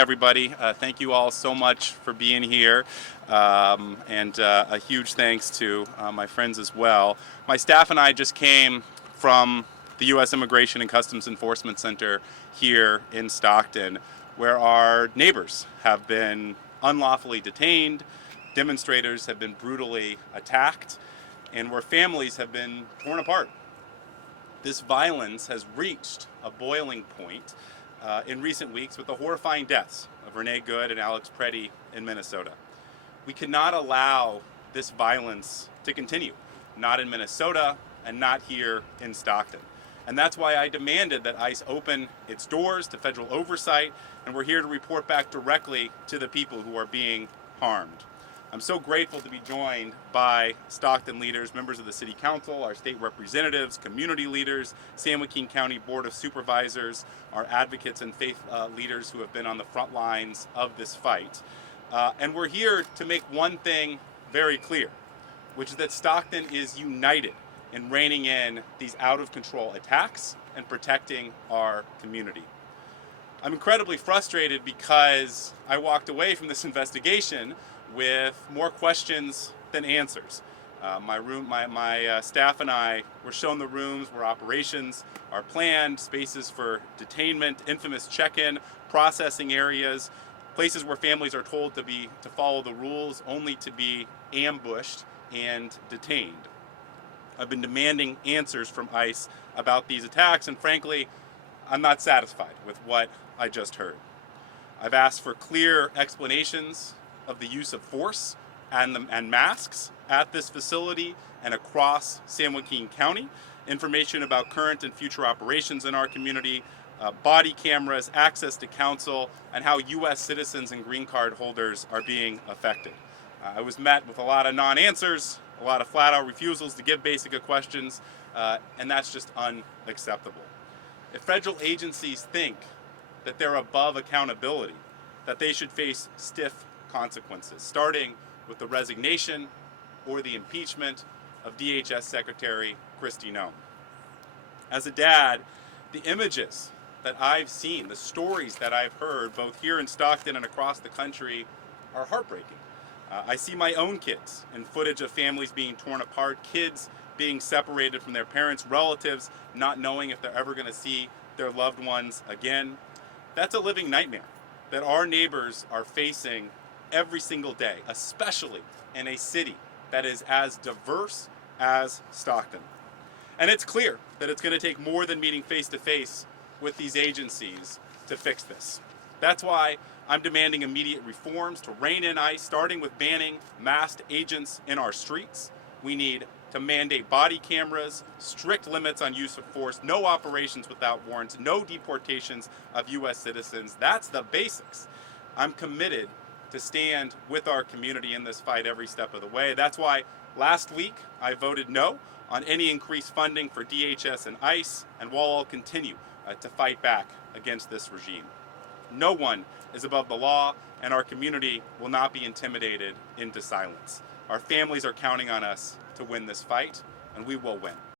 Everybody, thank you all so much for being here, and a huge thanks to my friends as well. My staff and I just came from the U.S. Immigration and Customs Enforcement Center here in Stockton, where our neighbors have been unlawfully detained, demonstrators have been brutally attacked, and where families have been torn apart. This violence has reached a boiling point in recent weeks with the horrifying deaths of Renee Good and Alex Preddy in Minnesota. We cannot allow this violence to continue, not in Minnesota and not here in Stockton. And that's why I demanded that ICE open its doors to federal oversight, and we're here to report back directly to the people who are being harmed. I'm so grateful to be joined by Stockton leaders, members of the City Council, our state representatives, community leaders, San Joaquin County Board of Supervisors, our advocates and faith leaders who have been on the front lines of this fight. And we're here to make one thing very clear, which is that Stockton is united in reining in these out-of-control attacks and protecting our community. I'm incredibly frustrated because I walked away from this investigation with more questions than answers. My staff and I were shown the rooms where operations are planned, spaces for detainment, infamous check-in, processing areas, places where families are told to follow the rules only to be ambushed and detained. I've been demanding answers from ICE about these attacks, and frankly, I'm not satisfied with what I just heard. I've asked for clear explanations of the use of force and masks at this facility and across San Joaquin County, information about current and future operations in our community, body cameras, access to counsel, and how U.S. citizens and green card holders are being affected. I was met with a lot of non-answers, a lot of flat-out refusals to give basic questions, and that's just unacceptable. If federal agencies think that they're above accountability, that they should face stiff consequences, starting with the resignation or the impeachment of DHS Secretary Kristi Noem. As a dad, the images that I've seen, the stories that I've heard, both here in Stockton and across the country, are heartbreaking. I see my own kids in footage of families being torn apart, kids being separated from their parents, relatives not knowing if they're ever going to see their loved ones again. That's a living nightmare that our neighbors are facing every single day, especially in a city that is as diverse as Stockton. And it's clear that it's going to take more than meeting face-to-face with these agencies to fix this. That's why I'm demanding immediate reforms to rein in ICE, starting with banning masked agents in our streets. We need to mandate body cameras, strict limits on use of force, no operations without warrants, no deportations of U.S. citizens. That's the basics. I'm committed to stand with our community in this fight every step of the way. That's why last week I voted no on any increased funding for DHS and ICE, and while I'll continue to fight back against this regime. No one is above the law, and our community will not be intimidated into silence. Our families are counting on us to win this fight, and we will win.